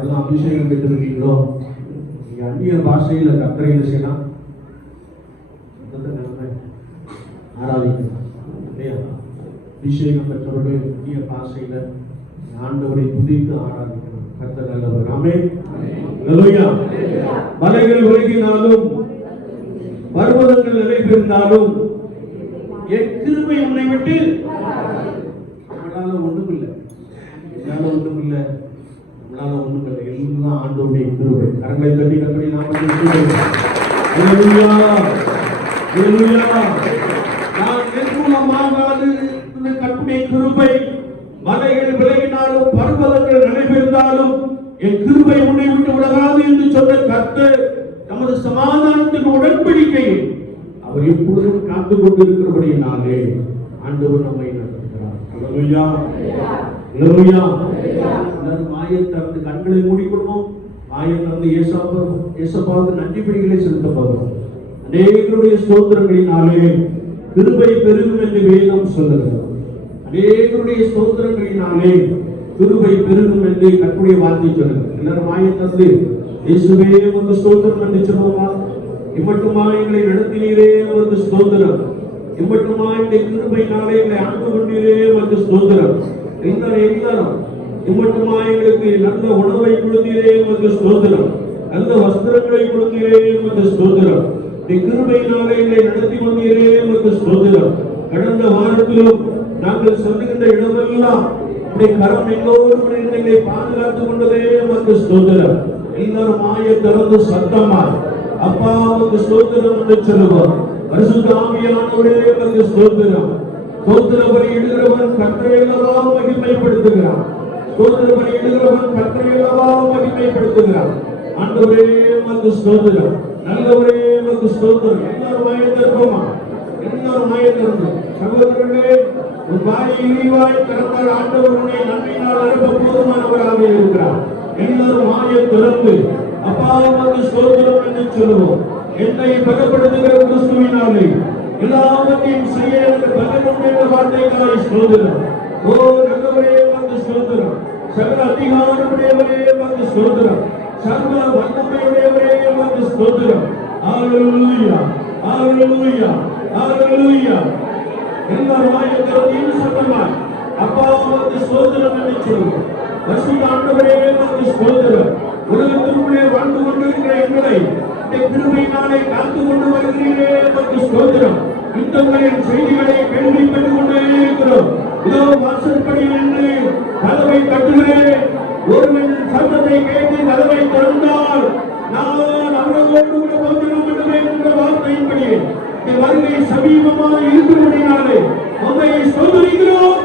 அபிஷேகம் பெற்றிருக்கீங்களோ நீங்க அந்நிய பாஷையில கர்த்தரை செய்யலாம், ஆராதிக்கலாம் இல்லையா? அபிஷேகம் பெற்றவர்கள் அந்நிய பாஷையில ஆண்டவரை துதித்து ஆராதிக்கணும். கர்த்தர் நல்லவர். ஆமென். அல்லேலூயா. மலைகள் விலகினாலும் பர்வதங்கள் நிலைபெறுந்தாலும் என் கிருபை உன்னை விட்டு நம்மளால ஒண்ணுமில்லை, என்னால ஒண்ணுமில்லை, நம்மளால ஒண்ணுமில்லை, எல்லாம் ஆண்டவருடைய கிருபை. கரங்களை தட்டி கற்பனை நாமத்தை நான் நிர்மூலமாகாது கற்பனை கிருபை. மலைகள் விலகினாலும் பர்வதங்கள் நிலைபெறுந்தாலும் என் கிருபை உன்னை விட்டு விலகாது என்று சொன்ன கர்த்தர் நமது சமாதானத்தின் உடன்படிக்கையை அவர் எப்பொழுதும் காத்து கொண்டிருக்கிறபடியினாலே ஆண்டவர் நம்மை நடத்துகிறார். அல்லேலூயா, அல்லேலூயா. எல்லாரும் வாயை திறந்து கண்களை மூடிக்கொள்வோம். வாயை திறந்து ஏசப்பாவுக்கு நன்றி பலிகளை செலுத்த போகிறோம். அநேகருடைய ஸ்தோத்திரங்களினாலே கிருபை பெருகும் என்று வேதம் சொல்லுகிறது. அநேகருடைய ஸ்தோத்திரங்களினாலே கிருபை பெருகும் என்று கர்த்தருடைய வார்த்தை சொல்லுகிறது. எல்லாரும் வாயை திறந்து இயேசுவே உமக்கு ஸ்தோத்திரம் என்று சொல்லுவோமா? இம்மட்டுமா எங்களை நடத்தினீரே உமக்கு ஸ்தோத்திரம். இம்மட்டுமா எங்களை கிருபையினாலே எங்களை ஆண்டு கொண்டீரே உமக்கு ஸ்தோத்திரம். எல்லாரும் இம்மட்டுமா எங்களுக்கு நல்ல உணவை கொடுத்தீரே உமக்கு ஸ்தோத்திரம். நல்ல வஸ்திரங்களை கொடுத்தீரே உமக்கு ஸ்தோத்திரம். கிருபையினாலே எங்களை நடத்தி கொண்டீரே உமக்கு ஸ்தோத்திரம். கடந்த வாரத்திலும் நாங்கள் சொல்லுகின்ற இடமெல்லாம் கரம் எல்லோரும் எங்களை பாதுகாத்துக் கொண்டதே உமக்கு ஸ்தோத்திரம். எல்லாரும் ஆய திறந்து சத்தமா அப்பா உமக்கு ஸ்தோத்திரம் என்று சொல்லுவோம். பரிசுத்த ஆவியானவரே உமக்கு ஸ்தோத்திரம். ஸ்தோத்திர பலி இடுகிறவன் கர்த்தரை அல்லவா மகிமைப்படுத்துகிறான். ஸ்தோத்திர பலி இடுகிறவன் கர்த்தரை அல்லவா மகிமைப்படுத்துகிறான். ஆண்டவரே உமக்கு ஸ்தோத்திரம். நல்லவரே உமக்கு ஸ்தோத்திரம். எல்லாரும் ஆய திறப்போமா? எல்லாரும் ஆய திறந்து சகோதரர்களே, உன் வாயை இழிவாய் திறந்தால் ஆண்டவர் உன்னை நன்மையினால் அனுப்ப போதுமானவராக இருக்கிறார். எல்லாரும் ஆய திறந்து அப்பா உமக்கு ஸ்தோத்திரம் என்று சொல்லுவோம். என்னை பலப்படுத்துகிற கிறிஸ்துவினாலே எல்லாவற்றையும் செய்ய எனக்கு பலமுண்டு என்ற வார்த்தைக்காய் ஸ்தோத்திரம். ஓ நல்லவரே உமக்கு ஸ்தோத்திரம். சகல அதிகாரமுடையவரே உமக்கு ஸ்தோத்திரம். சர்வ வல்லமையுடையவரே உமக்கு ஸ்தோத்திரம். ஹல்லேலூயா, ஹல்லேலூயா, ஹல்லேலூயா. எல்லாரும் ஆய திறந்து சத்தமாய் அப்பா உமக்கு ஸ்தோத்திரம் என்று சொல்லுவோம். பரிசுத்த ஆண்டவரே உமக்கு ஸ்தோத்திரம். உலகத்திற்குள்ளே வாழ்ந்து கொண்டிருக்கிற எங்களை கிருபையினாலே காத்து கொண்டு வருகிறீரே உமக்கு ஸ்தோத்திரம். யுத்தங்களின் செய்திகளை கேள்விப்பட்டுக் கொண்டே இருக்கிறோம். இதோ வாசற்படியில் நின்று கதவை தட்டுகிறேன். ஒருவன் சத்தத்தை கேட்டு கதவை திறந்தால் நான் அவர்களோடு கூட போகிறோம் என்ற வார்த்தையின்படியே வருகை சமீபமாக இருக்கும்படினாலே உம்மை ஸ்தோத்திரிக்கிறோம்.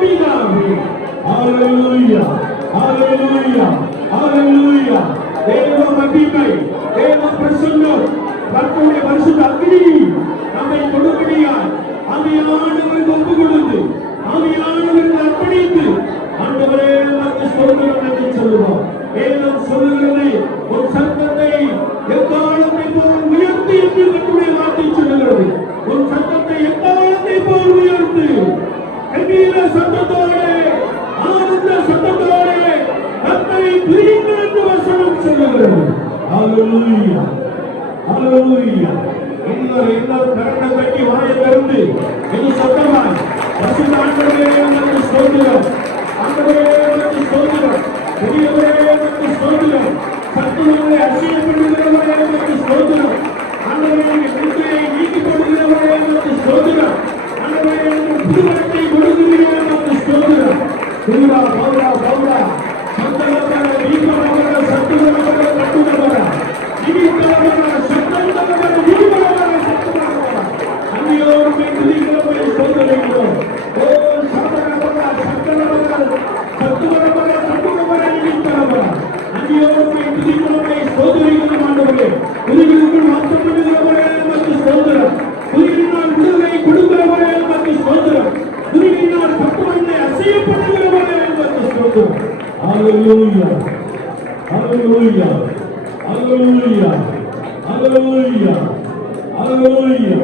ஹல்லேலூயா, ஹல்லேலூயா, ஹல்லேலூயா. தேவ மகிமை, தேவ பிரசன்னம், கர்த்தருடைய பரிசுத்த அக்கினி நம்மை கொடுப்படியாய் ஆவியானவருக்கு ஒப்பு கொடுத்து ஆவியானவருக்கு அர்ப்பணித்து ஆண்டவரே உமக்கு ஸ்தோத்திரம் என்று சொல்லுவோம். வேதம் சொல்லுகிறது, உன் சத்தத்தை எக்காலத்தை போல் உயர்த்தி என்று கர்த்தருடைய வார்த்தை சொல்லுகிறது. உன் சத்தத்தை எக்காலத்தை போல் உயர்த்து கம்பீர சத்தத்தோடு ஆனந்த சத்தத்தோடு கர்த்தரை துதியுங்கள் என்று வசனம் சொல்லுகிறது. ஹல்லேலூயா, ஹல்லேலூயா. எல்லாரும் கரங்களை தட்டி வாயை திறந்து இது சத்தமாய் பரிசுத்த ஆண்டவரே உமக்கு ஸ்தோத்திரம். ஆண்டவரே உமக்கு ஸ்தோத்திரம். பெரியவரே உமக்கு ஸ்தோத்திரம். சத்துவங்களை அசிங்கப்படுத்துகிறவரே உமக்கு ஸ்தோத்திரம். ஆண்டவரே குறையை நீக்கி போடுகிறவரே உமக்கு ஸ்தோத்திரம். ஆண்டவரே புதுவரத்தை கொடுக்கிறவரே உமக்கு ஸ்தோத்திரம். குருவா பௌரா பௌரா சத்தலவர வீரவர சத்துவர கட்டுவர ஜீவித்தவர சத்தலவர வீரவர சத்துவர அன்னியோரும் துதிக்கிறவரே ஸ்தோத்திரிக்கிறோம். ஓ சத்தலவர சத்தலவர சத்துவர கட்டுவர ஜீவித்தவர அன்னியோரும் துதிக்கிறவரே ஸ்தோத்திரிக்கிறோம். ஆண்டவரே துதிகளுக்குள் மாற்றப்படுகிறவரே உமக்கு ஸ்தோத்திரம். துதிகளினால் விடுதலை கொடுக்கிறவரே உமக்கு ஸ்தோத்திரம். துதிகளினால் பக்குவங்களை அசையப்படுகிறவரே உமக்கு ஸ்தோத்திரம். ஹல்லேலூயா, ஹல்லேலூயா, ஹல்லேலூயா, ஹல்லேலூயா, ஹல்லேலூயா.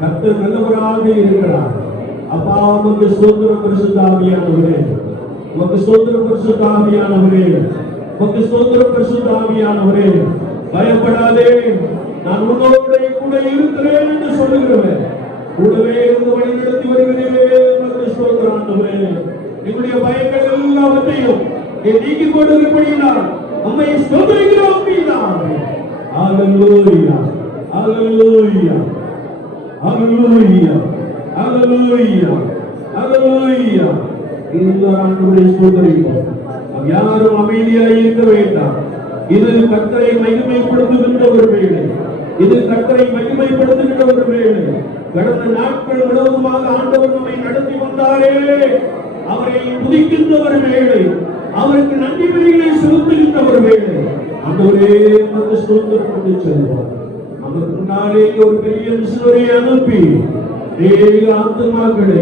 கர்த்தர் நல்லவராக இருக்கிறார். அப்பா உமக்கு ஸ்தோத்திரம் பரிசுத்த ஆவியானவரே. உமக்கு ஸ்தோத்திரம் பரிசுத்த ஆவியானவரே. உமக்கு ஸ்தோத்திரம். பரிசுத்த ஆவியானவரே, பயப்படாதே, நான் உன்னோடு கூட இருக்கிறேன் என்று சொல்லுகிறேன். கூடவே இருந்து வழி நடத்தி வருகிறேன். உமக்கு ஸ்தோத்திரம் ஆண்டவரே. எங்களுடைய பயங்கள் எல்லாவற்றையும் நீக்கி கொண்டிருப்பீர்கள். உம்மை ஸ்தோத்திரிக்கிறோம் பிதாவே. ஹalleluya, ஹalleluya, ஹalleluya, ஹalleluya, ஹalleluya. எல்லாரும் ஆண்டவரை ஸ்தோத்திரிப்போம். யாரும் அமைதியாக இருக்க வேண்டாம். இது கர்த்தரை மகிமைப்படுத்துகின்ற ஒரு வேளை. இது கர்த்தரை மகிமைப்படுத்துகின்ற ஒரு வேளை. கடந்த நாட்கள் முழுவதுமாக ஆண்டவர் நம்மை நடத்தி வந்தாரே, அவரை துதிக்கின்ற ஒரு வேளை, அவருக்கு நன்றி பலிகளை செலுத்துகின்ற ஒரு வேளை. ஆண்டவரே நமக்கு ஸ்தோத்திரம் கொண்டு செல்வார். நமக்கு முன்னாலே ஒரு பெரிய மிஷனரி அனுப்பி அநேக ஆத்துமாக்களை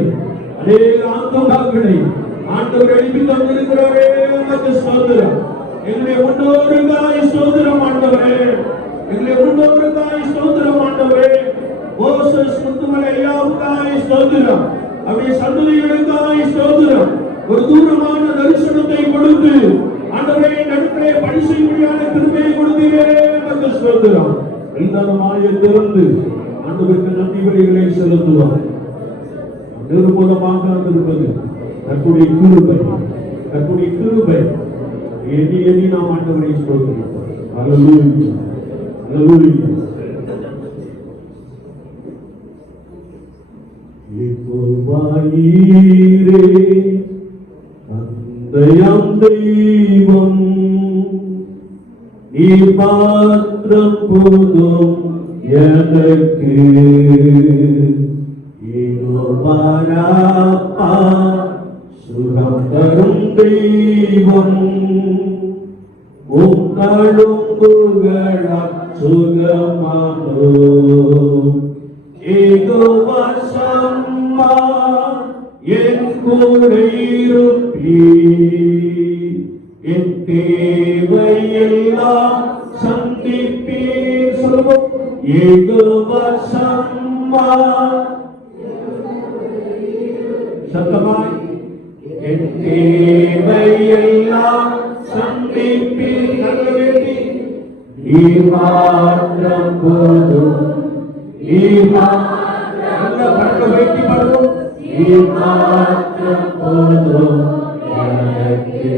ஆண்டவர் எழுப்பி தந்திருக்கிறாரே, நமக்கு ஸ்தோத்திரம். எங்களுடைய முன்னோருக்காய் ஸ்தோத்திரம் ஆண்டவரே, எங்களுடைய முன்னோருக்காய் ஸ்தோத்திரம் ஆண்டவரே. மோசஸ் முத்துமலை ஐயாவுக்காய் ஸ்தோத்திரம். அவருடைய சந்ததிகளுக்காய் ஸ்தோத்திரம். ஒரு தூரமான தரிசனத்தை கொடுத்து ஆண்டவரே நடுவே பணி செய்யும்படியான கிருபையை கொடுத்தீரே, நமக்கு ஸ்தோத்திரம். எல்லாருமாய திறந்து ஆண்டவருக்கு நன்றி பலிகளை செலுத்துவார். நிர்மூலமாக இருப்பது கர்த்தருடைய கிருபை, கர்த்தருடைய கிருபை. எண்ணி எண்ணி நாம் ஆண்டவரை ஸ்தோத்திரிப்போம். ஹalleluya, ஹalleluya. யெகோவாயீரே தந்தையாம் தெய்வம், நீ மாத்திரம் போதும் எனக்கு. யெகோவாராப்பா சுகம் தரும் தெய்வம், உங்களும் புகழால் சுகமானோ. யெகோவா சம்மா என் கூட இருப்பீர், என் தேவையெல்லாம் சந்திப்பீர். சொல்லுவோம். யெகோவா சம்மா சத்தமாய் என் தேவையெல்லாம் சந்திப்பீர். நல்ல வேண்டி நீ மாத்திரம் போதும், நீ நல்ல பழக்க வேண்டி படுவோம். நீ மாத்திரம் போதும் எனக்கு,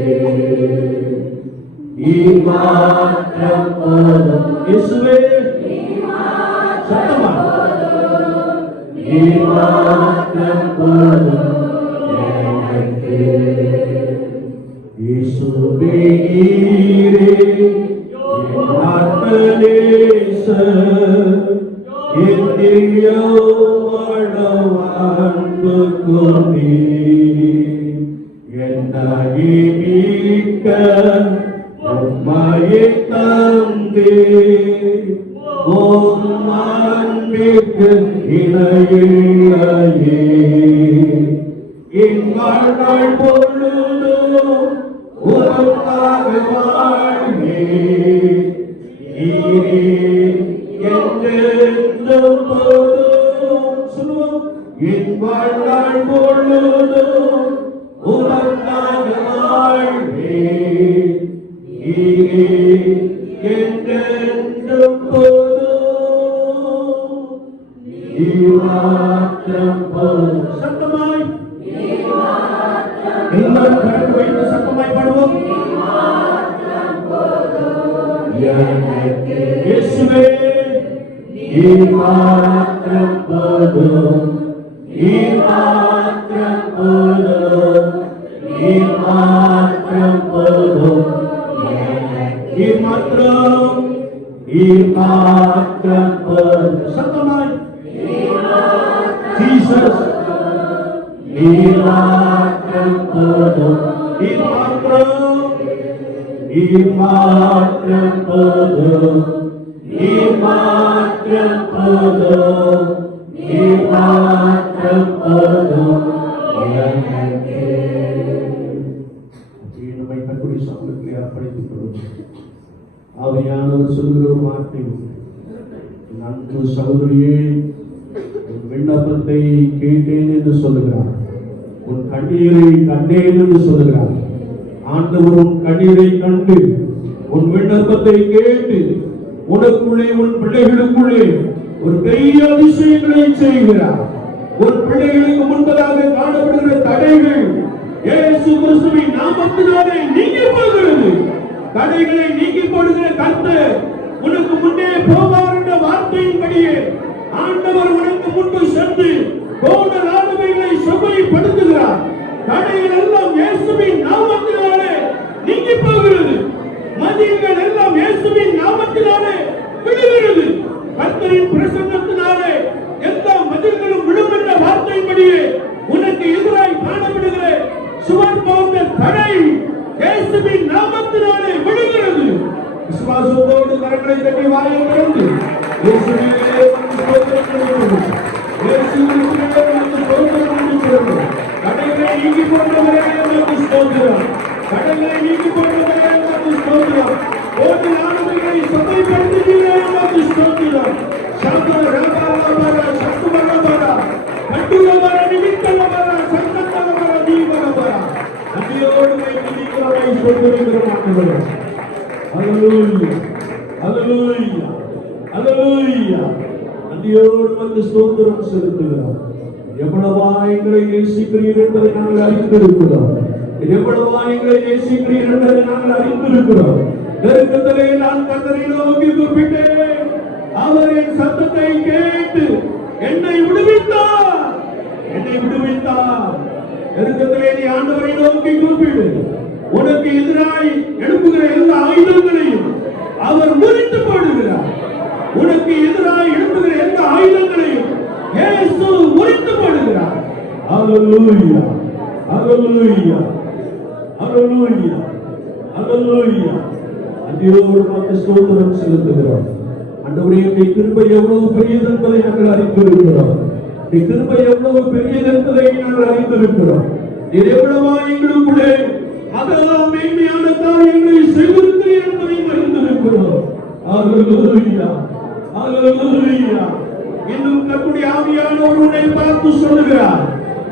நீ மாத்திரம் போதும். இயேசுவே சத்தமா நீ மாத்திரம் போதும் எனக்கு. இயேசுவே நீரே என் ஆத்மநேசர், என் திவ்யமான அன்பு கொண்டே என்னை மீட்க உம்மையே தந்தே. உம் அன்பிற்கு இணையில்லையே, என் வாழ்நாள் பொழுதும் உமக்காக வாழ்வேன். நீரே என்றென்றும் போதும். சொல்லுவோம். என் வாழ்நாள் பொழுதும் உமக்காக வாழ்வேன். நீரே என்றென்றும் போதும். நீ மாத்திரம் போதும். சத்தமாய் எல்லாரும் கரங்களை வைத்து சத்தமாய் பாடுவோம். இயேசுவே நீ மாத்திரம் போதும், நீ மாத்திரம் போதும், நீ மாத்திரம் போதும். நீ மாத்திரம், நீ மாத்திரம் போதும். சத்தமாய் ஜீசஸ் நீ மாத்திரம் போதும், நீ மாத்திரம், நீ மாத்திரம் போதும், நீ மாத்திரம் போதும், நீ மாத்திரம் போதும். நம்மை கர்த்தருடைய சமூகத்திலே அர்ப்பணித்துக் கொள்வோம். ஆவியானவர் சொல்கிற ஒரு வார்த்தை, நன்று சகோதரியே உன் விண்ணப்பத்தை கேட்டேன் என்று சொல்லுகிறார், உன் கண்ணீரை கண்டேன் என்று சொல்லுகிறார். ஆண்டவர் உன் கண்ணீரை கண்டு உன் விண்ணப்பத்தை கேட்டு உனக்குள்ளே உன் பிள்ளைகளுக்குள்ளே ஒரு பெரிய அதிசயங்களை செய்கிறார். உன் பிள்ளைகளுக்கு முன்பதாக காணப்படுகிற தடைகள் இயேசு கிறிஸ்துவின் நாமத்தினாலே நீங்கி போகிறது. தடைகளை நீக்கி போடுகிற கர்த்தர் உனக்கு முன்னே போவார் என்ற வார்த்தையின்படியே ஆண்டவர் உனக்கு முன்பு சென்று கோணலானவைகளை செவ்வாய்ப்படுத்துகிறார். தடைகள் எல்லாம் இயேசுவின் நாமத்தினாலே நீங்கி போகிறது. மதில்கள் எல்லாம் இயேசுவின் நாமத்தினாலே விழுகிறது. கர்த்தரின் பிரசன்னத்தினாலே எல்லா மதில்களும் விழும் என்ற வார்த்தையின்படியே உனக்கு எதிராய் காணப்படுகிற சுவர் போன்ற தடை இயேசுவின் நாமத்தினாலே விழுகிறது. விசுவாசத்தோடு கரங்களை தட்டி வாயை திறந்து இயேசுவே தடைகளை நீக்கி போன்றவரே நமக்கு ஸ்தோத்திரம். தடைகளை நீக்கி போன்றவரே நமக்கு ஸ்தோத்திரம். ஓட்டு ஆளுமைகளை சபைப்படுத்துகிறே நமக்கு ஸ்தோத்திரம். சந்தர ரபாரபார சத்துவரபார கட்டுவர நிமித்தவர சங்கத்தவர தீவரபார அடியோடு வைத்திருக்கிறவை சொல்லுகிற மாட்டவரே. ஹalleluya ஹalleluya ஹalleluya. அடியோடு வந்து ஸ்தோத்திரம் செலுத்துகிறோம். எவ்வளவா எங்களை நேசிக்கிறீர் என்பதை நாங்கள் அறிந்திருக்கிறோம். எவ்வளவா எங்களை நேசிக்கிறீர் என்பதை நாங்கள் அறிந்திருக்கிறோம். நெருக்கத்திலே நான் கர்த்தரை நோக்கி கூப்பிட்டேன். அவர் என் சத்தத்தை கேட்டு என்னை விடுவித்தார். என்னை விடுவித்தார். நெருக்கத்திலே நீ ஆண்டவரை நோக்கி கூப்பிடு. உனக்கு எதிராய் எழுப்புகிற எல்லா ஆயுதங்களையும் அவர் முறித்து போடுகிறார். உனக்கு எதிராய் எழுப்புகிற எல்லா ஆயுதங்களையும் இயேசு முறித்து போடுகிறார். ஹalleluya ஹalleluya ஹalleluya ஹalleluya. அடியோடு நமக்கு ஸ்தோத்திரம் செலுத்துகிறோம். ஆண்டவரே, உம்முடைய கிருபை எவ்வளவு பெரியது என்பதை நாங்கள் அறிந்திருக்கிறோம். உம்முடைய கிருபை எவ்வளவு பெரியது என்பதை நாங்கள் அறிந்திருக்கிறோம். நீர் எவ்வளவா எங்களுக்குள்ளே அதெல்லாம் மேன்மையான காரியங்களை செய்திருக்கிறீர் என்பதை அறிந்திருக்கிறோம். ஹalleluya ஹalleluya. இன்னும் கர்த்தருடைய ஆவியானவர் உன்னை பார்த்து சொல்லுகிறார்,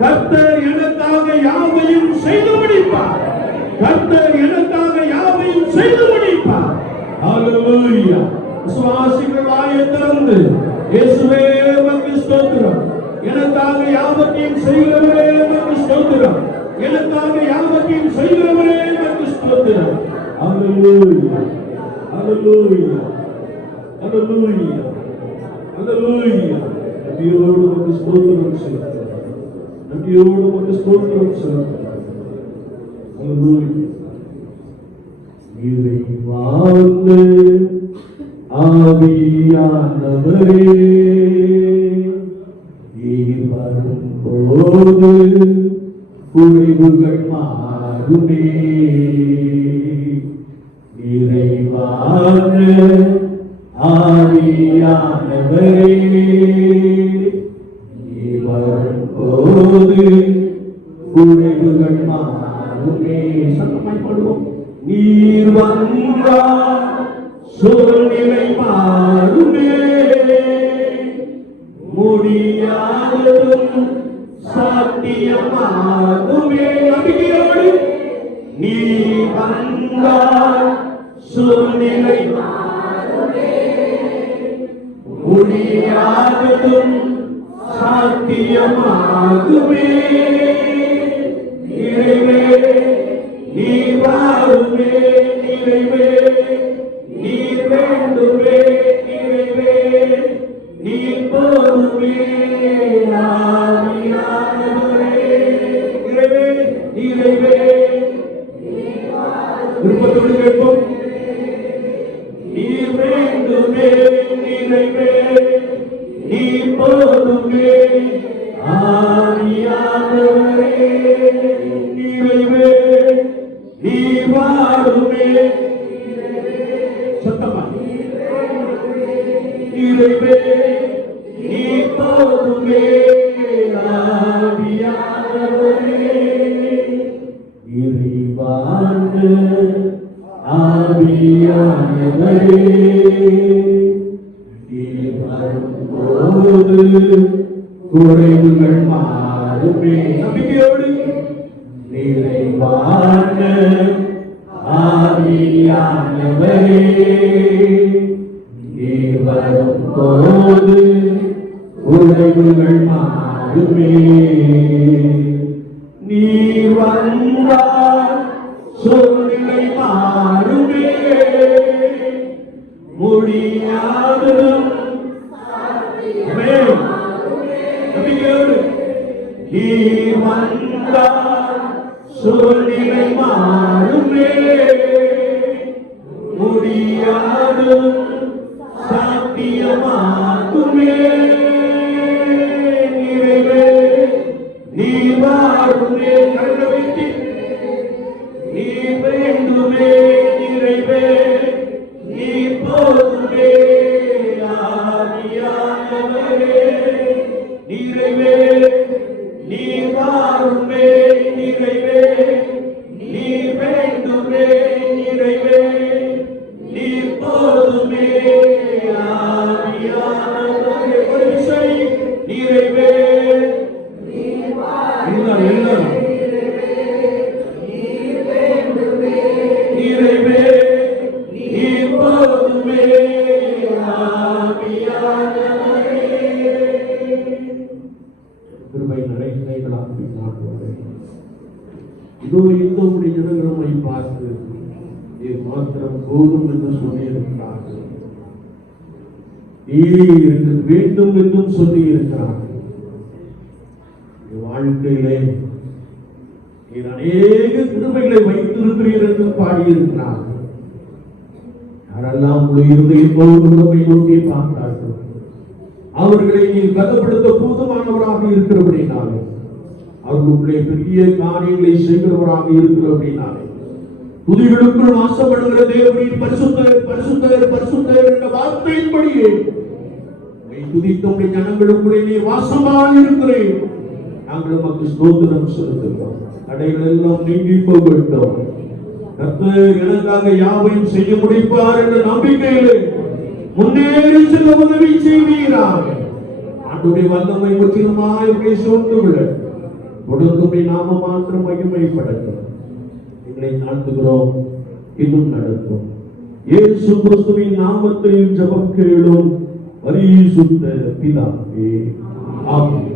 கர்த்தர் எனக்காக யாவையும் செய்து முடிப்பார். கர்த்தர் எனக்காக யாவையும் செய்து முடிப்பார். ஹalleluya. விசுவாசிகள் வாயை திறந்து இயேசுவே உமக்கு ஸ்தோத்திரம். எனக்காக யாவற்றையும் செய்கிறவரே உமக்கு ஸ்தோத்திரம். எனக்காக யாவற்றையும் செய்கிறவரே உமக்கு ஸ்தோத்திரம். ஹalleluya ஹalleluya ஹalleluya ஹalleluya. நன்றியோடு உமக்கு ஸ்தோத்திரம் செலுத்துகிறோம். நன்றியோடு உமக்கு ஸ்தோத்திரம் செலுத்துகிறோம். ஹalleluya. இறைவான ஆவியானவரே, நீர் வரும்போது குறைவுகள் மாறுமே. இறைவான ஆவியானவரே, நீர் வரும்போது குறைவுகள் மாறுமே. சத்தமாய் பாடுவோம். நீர் வந்தால் சூழ்நிலை மாறுமே. முடியாததும் சாத்தியமாகுமே. நம்பிக்கையோடு நீ வந்தால் சூழ்நிலை மாறுமே. முடியாததும் சாத்தியமாகுமே. நிறைவே நீ வாருமே. நிறைவே நீர் வேண்டுமே. நிறைவே நீர் போதுமே. ஆவியானவரே, நிறைவே நிறைவே. விருப்பத்தோடு கேட்போம். நீர் வேண்டுமே. நிறைவே நீர் போதுமே. ஆவியானவரே, நிறைவே நீர் வாருமே. சத்தமா நிறைவே நீர் போதுமே. ஆவியானவரே, இறைவான ஆவியானவரே, நீர் வரும்போது குறைவுகள் மாறுமே. நம்பிக்கையோடு நிறைவான ஆவியானவரே நீர் வரும்போது உலகுகள் மாறுமே. நீர் வந்தால் சூழ்நிலை மாறுமே. முடியாததும் நீர் வந்தால் சூழ்நிலை மாறுமே. முடியாததும் சாத்தியமாகுமே. நிறைவே நீ வாழுமே. கருணை நீ வேண்டுமே. நிறைவே நீ போதுமே. ஆவியானவரே நிறைவே நீ வாழுமே. நிறைவே நீ வேண்டுமே. நிறைவே நீ போதுமே. ஆவியானவரே ஒரு விசை நிறைவே எல்லாரும் நிறைவே நீ போதுமே. ஆவியானவரே கிருபை நிறைந்தவர்களாக பின்னாடுவாரே. இதோ இந்த உடைய ஜனங்களை பார்த்து நீர் மாத்திரம் போதும் என்று சொல்லியிருக்கிறார்கள். நீர் வேண்டும் என்றும் சொல்லி இருக்கிறார்கள். வாழ்க்கையிலே நீர் அநேக கிருபைகளை வைத்திருக்கிறீர் என்று பாடியிருக்கிறார்கள். யாரெல்லாம் இருதயத்தோடு நம்மை நோக்கி பார்க்கிறார்கள் அவர்களை நீர் கதப்படுத்த போதுமானவராக இருக்கிறபடினாலே, அவர்களுக்குள்ளே பெரிய காரியங்களை செய்கிறவராக இருக்கிறபடினாலே, துதிகளுக்குள் வாசப்படுகிற தேவனின் பரிசுத்தர் பரிசுத்தர் பரிசுத்தர் என்ற வார்த்தையின்படியே துதித்த ஜனங்களுக்குள்ளே நீர் வாசமாக இருக்கிறேன். நாங்கள் நமக்கு ஸ்தோத்திரம் செலுத்துகிறோம். தடைகள் எல்லாம் நீங்கி போகட்டும். கர்த்தர் எனக்காக யாவையும் செய்ய முடிப்பார் என்ற நம்பிக்கையிலே முன்னேறி செல்ல உதவி செய்வீராக. ஆண்டவருடைய வல்லமை முற்றிலுமாய் சூழ்ந்து விட தொடர்ந்து நாம மாத்திரம் மகிமைப்படட்டும். எங்களை தாழ்த்துகிறோம். இன்னும் நடத்தும். இயேசு கிறிஸ்துவின் நாமத்தில் ஜெபம் கேளும் பரிசுத்த பிதாவே. ஆமென்.